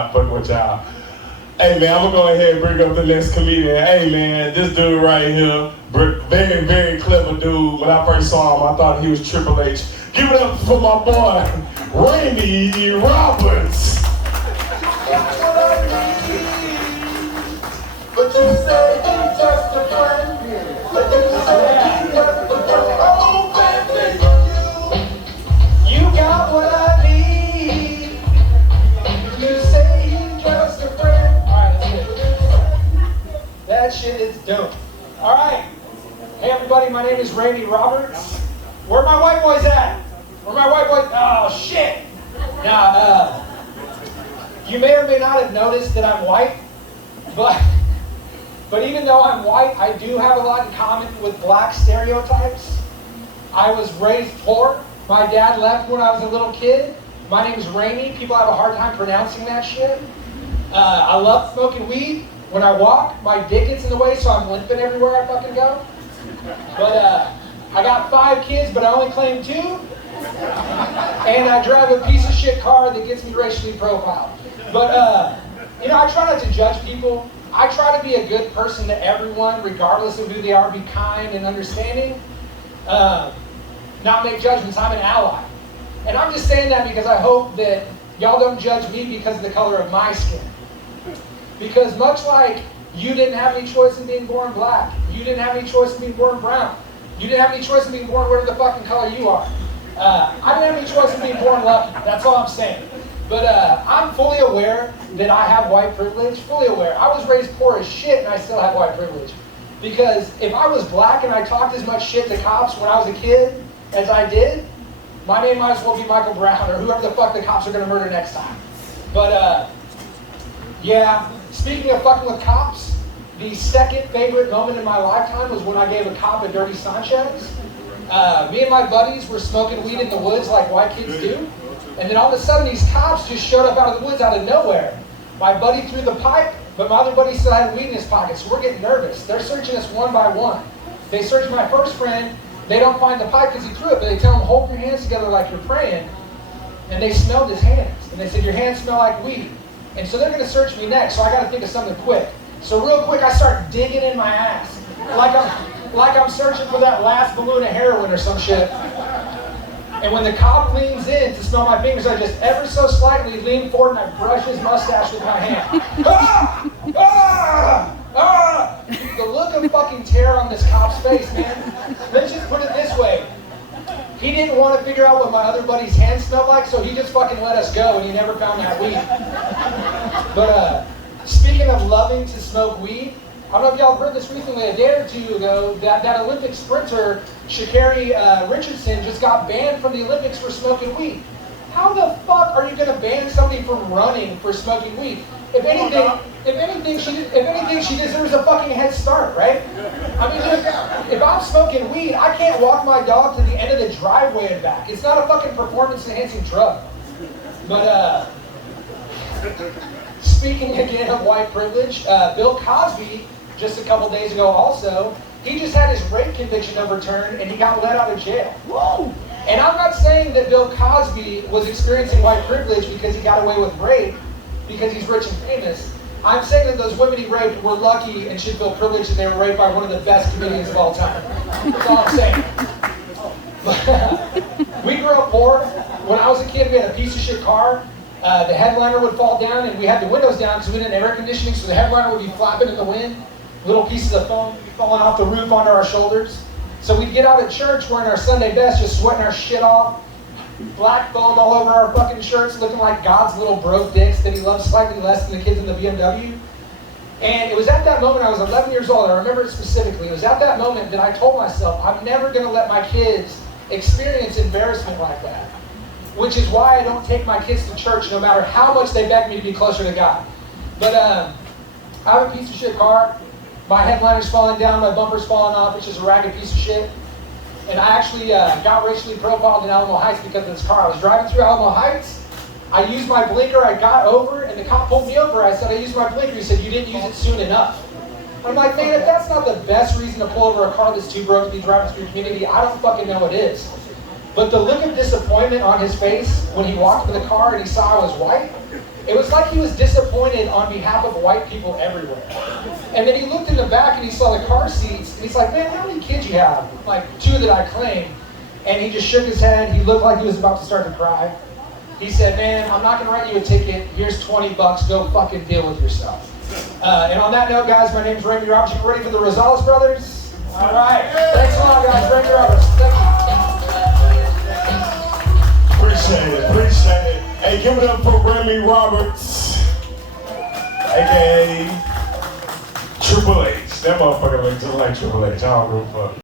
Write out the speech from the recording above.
I'm fucking with y'all. Hey man, I'm gonna go ahead and bring up the next comedian. Hey man, this dude right here, very, very clever dude. When I first saw him, I thought he was Triple H. Give it up for my boy, Randy Roberts. But you say he's just a friend. But you say he's just a friend. Oh, baby, you got what I need. You say he's just a friend. Alright, let's get it. That shit is dope. Alright. Hey everybody, my name is Randy Roberts. Where my white boys at? Where my white boys? Oh shit. Now, you may or may not have noticed that I'm white, but even though I'm white, I do have a lot in common with black stereotypes. I was raised poor. My dad left when I was a little kid. My name is Rainey. People have a hard time pronouncing that shit. I love smoking weed. When I walk, my dick gets in the way, so I'm limping everywhere I fucking go. But I got 5 kids, but I only claim 2. And I drive a piece of shit car that gets me racially profiled. But, I try not to judge people. I try to be a good person to everyone, regardless of who they are, be kind and understanding. Not make judgments. I'm an ally. And I'm just saying that because I hope that y'all don't judge me because of the color of my skin. Because much like you didn't have any choice in being born black, you didn't have any choice in being born brown, you didn't have any choice in being born whatever the fucking color you are. I didn't have any choice in being born lucky. That's all I'm saying. But I'm fully aware that I have white privilege, fully aware. I was raised poor as shit and I still have white privilege. Because if I was black and I talked as much shit to cops when I was a kid as I did, my name might as well be Michael Brown or whoever the fuck the cops are going to murder next time. But yeah, speaking of fucking with cops, the second favorite moment in my lifetime was when I gave a cop a dirty Sanchez. Me and my buddies were smoking weed in the woods like white kids do. And then all of a sudden these cops just showed up out of the woods out of nowhere. My buddy threw the pipe, but my other buddy still had weed in his pocket, so we're getting nervous. They're searching us one by one. They search my first friend, they don't find the pipe because he threw it, but they tell him, hold your hands together like you're praying. And they smelled his hands. And they said, your hands smell like weed. And so they're gonna search me next, so I gotta think of something quick. So real quick, I start digging in my ass. Like I'm searching for that last balloon of heroin or some shit. And when the cop leans in to smell my fingers, I just ever so slightly lean forward and I brush his mustache with my hand. Ah! Ah! Ah! The look of fucking terror on this cop's face, man. Let's just put it this way. He didn't want to figure out what my other buddy's hands smelled like, so he just fucking let us go and he never found that weed. But speaking of loving to smoke weed, I don't know if y'all heard this recently, a day or two ago, that Olympic sprinter, Sha'Carri Richardson, just got banned from the Olympics for smoking weed. How the fuck are you going to ban somebody from running for smoking weed? If anything, she deserves a fucking head start, right? I mean, if I'm smoking weed, I can't walk my dog to the end of the driveway and back. It's not a fucking performance-enhancing drug. But, speaking again of white privilege, Bill Cosby, just a couple days ago also, he just had his rape conviction overturned and he got let out of jail. Whoa! And I'm not saying that Bill Cosby was experiencing white privilege because he got away with rape, because he's rich and famous. I'm saying that those women he raped were lucky and should feel privileged that they were raped by one of the best comedians of all time. That's all I'm saying. We grew up poor. When I was a kid, we had a piece of shit car. The headliner would fall down, and we had the windows down because we didn't have air conditioning, so the headliner would be flapping in the wind. Little pieces of foam would be falling off the roof onto our shoulders. So we'd get out of church wearing our Sunday best, just sweating our shit off. Black foam all over our fucking shirts, looking like God's little broke dicks that he loves slightly less than the kids in the BMW. And it was at that moment, I was 11 years old, I remember it specifically. It was at that moment that I told myself, I'm never going to let my kids experience embarrassment like that. Which is why I don't take my kids to church no matter how much they beg me to be closer to God. But I have a piece of shit car. My headliner's falling down, my bumper's falling off, it's just a ragged piece of shit. And I actually got racially profiled in Alamo Heights because of this car. I was driving through Alamo Heights, I used my blinker, I got over, and the cop pulled me over. I said, I used my blinker. He said, you didn't use it soon enough. I'm like, man, if that's not the best reason to pull over a car that's too broke to be driving through your community, I don't fucking know what is. But the look of disappointment on his face when he walked to the car and he saw I was white, It was like he was disappointed on behalf of white people everywhere. And then he looked in the back and he saw the car seats, and he's like, man, how many kids you have? Like 2 that I claim. And he just shook his head. He looked like he was about to start to cry. He said, man, I'm not gonna write you a ticket. Here's $20, go fucking deal with yourself. And on that note, guys, my name's Randy Roberts. You ready for the Rosales brothers? All right, thanks a lot, guys. Randy Roberts, thank you. Appreciate it. Hey, give it up for Randy Roberts, aka Triple H. That motherfucker looks just like Triple H. I don't give a fuck.